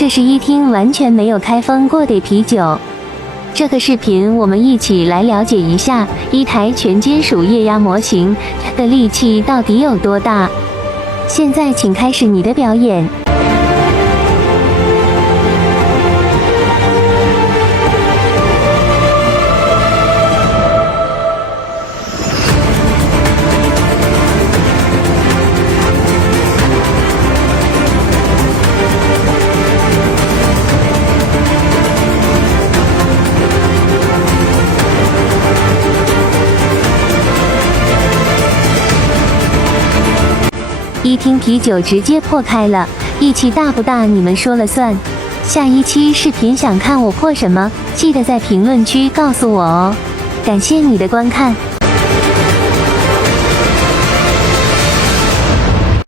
这是一听完全没有开封过的啤酒。这个视频我们一起来了解一下一台全金属液压模型的力气到底有多大。现在请开始你的表演。一听啤酒直接破开了，力气大不大你们说了算。下一期视频想看我破什么，记得在评论区告诉我哦。感谢你的观看。